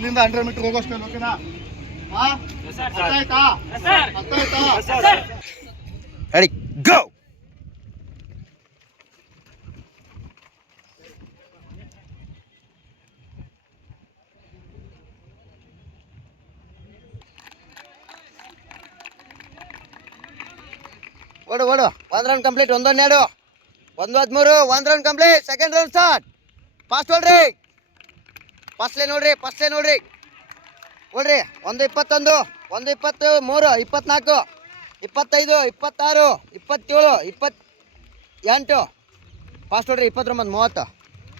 ಇಲ್ಲಿಂದ hundred metre ಹೋಗೋಷ್ಟು ಓಕೆನಾ ಹಾ ಅರ್ಥ ಆಯ್ತಾ ಅರ್ಥ ಆಯ್ತಾ ರೆಡಿ ಗೋ ಓಡು ಓಡು. ಒಂದು ರನ್ ಕಂಪ್ಲೀಟ್ ಒಂದೊಂದು ಹನ್ನೆರಡು ಒಂದು ಹದಿಮೂರು ಒಂದು run complete second run start fast ನೋಡ್ರಿ ಫಸ್ಟ್ಲೇ ನೋಡ್ರಿ ಫಸ್ಟ್ಲೇ ನೋಡ್ರಿ. ನೋಡ್ರಿ, ಒಂದು ಇಪ್ಪತ್ತೊಂದು, ಒಂದು ಇಪ್ಪತ್ತು, ಮೂರು, ಇಪ್ಪತ್ನಾಲ್ಕು, ಇಪ್ಪತ್ತೈದು, ಇಪ್ಪತ್ತಾರು, ಇಪ್ಪತ್ತೇಳು ಇಪ್ಪತ್ ಎಂಟು ಫಾಸ್ಟ್ ನೋಡ್ರಿ, ಇಪ್ಪತ್ತೊಂಬತ್ತು, ಮೂವತ್ತು.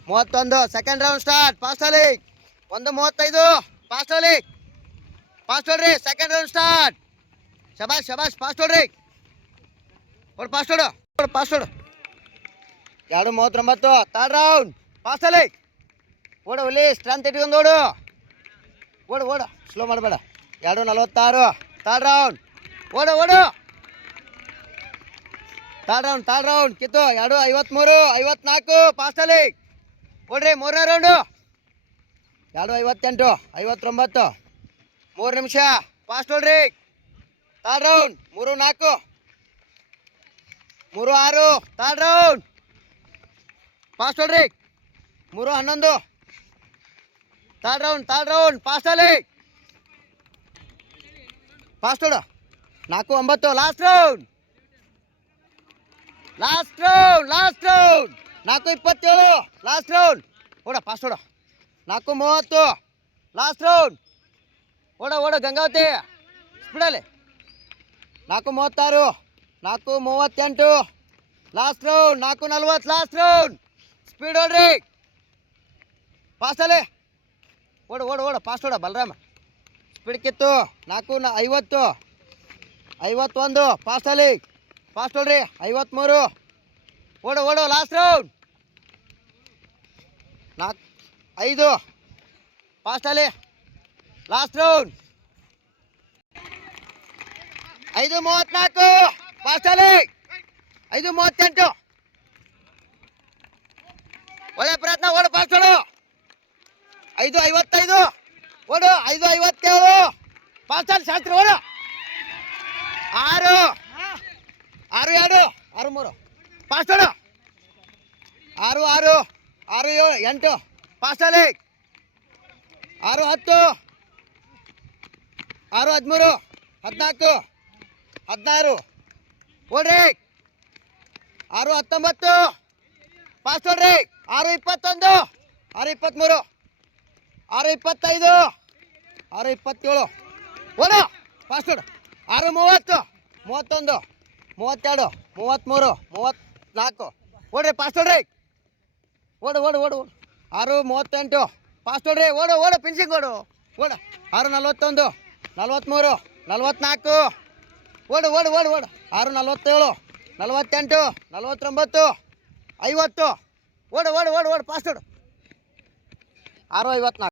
ಮೂವತ್ತೊಂದು ಸೆಕೆಂಡ್ ರೌಂಡ್ ಸ್ಟಾರ್ಟ್ ಫಾಸ್ಟಲ್ಲಿ ಒಂದು ಮೂವತ್ತೈದು ಫಾಸ್ಟಲ್ಲಿ ಫಾಸ್ಟ್ ನೋಡ್ರಿ ಸೆಕೆಂಡ್ ರೌಂಡ್ ಸ್ಟಾರ್ಟ್ ಶಬಾಷ್ ಶಬಾಷ್ ಫಾಸ್ಟ್ ನೋಡ್ರಿ. ನೋಡಿ ಫಾಸ್ಟ್ ನೋಡು. ಹೊಡು ಫಾಸ್ಟ್ ನೋಡು. ಎರಡು ಮೂವತ್ತೊಂಬತ್ತು ತರ್ಡ್ ರೌಂಡ್ ಫಾಸ್ಟಲ್ಲಿ ಓಡು ಹುಲಿ ಸ್ಟ್ರಾಂತ್ ಇಟ್ಕೊಂಡು ಓಡು. ಓಡು ಓಡು. ಸ್ಲೋ ಮಾಡಬೇಡ. ಎರಡು, ನಲವತ್ತಾರು. ತಾಳ್ ರೌಂಡ್ ಓಡು ಓಡು. ತಾಳ್ ರೌಂಡ್ ತಾಳ್ ರೌಂಡ್ ಕಿತ್ತು. ಎರಡು, ಐವತ್ಮೂರು, ಐವತ್ನಾಲ್ಕು. ಪಾಸ್ಟಲ್ಲಿ ಓಡ್ರಿ, ಮೂರನೇ ರೌಂಡು ಎರಡು, ಐವತ್ತೆಂಟು, ಐವತ್ತೊಂಬತ್ತು. ಮೂರು ನಿಮಿಷ. ಫಾಸ್ಟ್ ಓಡ್ರಿ. ತಾಳ್ ರೌಂಡ್ ಮೂರು, ನಾಲ್ಕು. ಮೂರು, ಆರು. ತಾಳ್ ರೌಂಡ್ ಫಾಸ್ಟ್ ಓಡ್ರಿ. ಮೂರು, ಹನ್ನೊಂದು. ಥರ್ಡ್ ರೌಂಡ್ ಥರ್ಡ್ ರೌಂಡ್ ಫಾಸ್ಟಲ್ಲಿ ಫಾಸ್ಟ್ ನೋಡು. ನಾಲ್ಕು, ಒಂಬತ್ತು last round last round last round ನಾಲ್ಕು, ಇಪ್ಪತ್ತೇಳು ಲಾಸ್ಟ್ ರೌಂಡ್ ಓಡ ಫಾಸ್ಟ್ ಓಡ. ನಾಲ್ಕು, ಮೂವತ್ತು ಲಾಸ್ಟ್ ರೌಂಡ್ ಓಡ ಓಡ, ಗಂಗಾವತಿ. ಸ್ಪೀಡಲ್ಲಿ ನಾಲ್ಕು, ಮೂವತ್ತಾರು, ನಾಲ್ಕು, ಮೂವತ್ತೆಂಟು ಲಾಸ್ಟ್ ರೌಂಡ್ ನಾಲ್ಕು, ನಲ್ವತ್ತು ಲಾಸ್ಟ್ ರೌಂಡ್ ಸ್ಪೀಡ್ ಓಡ್ರಿ ಫಾಸ್ಟಲ್ಲಿ ಓಡು, ಓಡ, ಓಡು ಫಾಸ್ಟ್ ಓಡ, ಬಲರಾಮ. ಸ್ಪೀಡ್ ಕಿತ್ತು, ನಾಲ್ಕು ಐವತ್ತು. ಐವತ್ತೊಂದು ಫಾಸ್ಟಲ್ಲಿ ಫಾಸ್ಟ್ ಓಡ್ರಿ ಐವತ್ತ್ಮೂರು ಓಡು ಓಡು ಲಾಸ್ಟ್ ರೌಂಡ್ ನಾಲ್ಕು, ಐದು. ಫಾಸ್ಟಲ್ಲಿ ಲಾಸ್ಟ್ ರೌಂಡ್ ಐದು ಮೂವತ್ನಾಲ್ಕು ಫಾಸ್ಟಲ್ಲಿ ಐದು, ಮೂವತ್ತೆಂಟು. ಒಳ್ಳೆ ಪ್ರಯತ್ನ, ಓಡು ಫಾಸ್ಟ್ ಓಡು. ಐದು ಐವತ್ತೈದು. ಓಡು, ಐದು ಐವತ್ತೇಳು. ಫಾಸ್ಟಲ್ಲಿ ಶಾಸ್ತ್ರಿ, ಓಡು. ಆರು. ಆರು ಎರಡು, ಆರು ಮೂರು. ಓಡು. ಆರು ಆರು ಆರು ಏಳು, ಎಂಟು. ಫಾಸ್ಟಲ್ಲಿ ಆರು, ಹತ್ತು. ಆರು, ಹದಿಮೂರು. ಹದಿನಾಲ್ಕು. ಹದಿನಾರು. ಓಡ್ರಿ. ಆರು, ಹತ್ತೊಂಬತ್ತು. ಫಾಸ್ಟ್ ಓಡ್ರಿ. ಆರು, ಇಪ್ಪತ್ತೊಂದು. ಆರು ಇಪ್ಪತ್ತ್ಮೂರು ಆರು ಇಪ್ಪತ್ತೈದು. ಆರು ಇಪ್ಪತ್ತೇಳು. ಓಡು ಫಾಸ್ಟ್ ಆರು ಮೂವತ್ತು. ಮೂವತ್ತೊಂದು. ಮೂವತ್ತೆರಡು. ಮೂವತ್ತ್ಮೂರು. ಮೂವತ್ತ್ನಾಲ್ಕು. ಓಡ್ರಿ ಫಾಸ್ಟ್ ಓಡ್ರಿ. ಓಡು ಓಡು ಓಡು. ಆರು ಮೂವತ್ತೆಂಟು. ಫಾಸ್ಟ್ ಓಡ್ರಿ. ಓಡು ಓಡು ಫಿನಿಶಿಂಗ್ ಓಡು. ಓಡು. ಆರು ನಲ್ವತ್ತೊಂದು. ನಲ್ವತ್ತ್ಮೂರು. ನಲ್ವತ್ನಾಲ್ಕು ಓಡು ಓಡು ಓಡು ಓಡು. ಆರು ನಲ್ವತ್ತೇಳು. ನಲ್ವತ್ತೆಂಟು. ನಲ್ವತ್ತೊಂಬತ್ತು. ಐವತ್ತು. ಓಡು ಓಡು ಓಡು ಓಡು. ಫಾಸ್ಟ್ ಓಡು. ಆರು ಐವತ್ನಾಲ್ಕು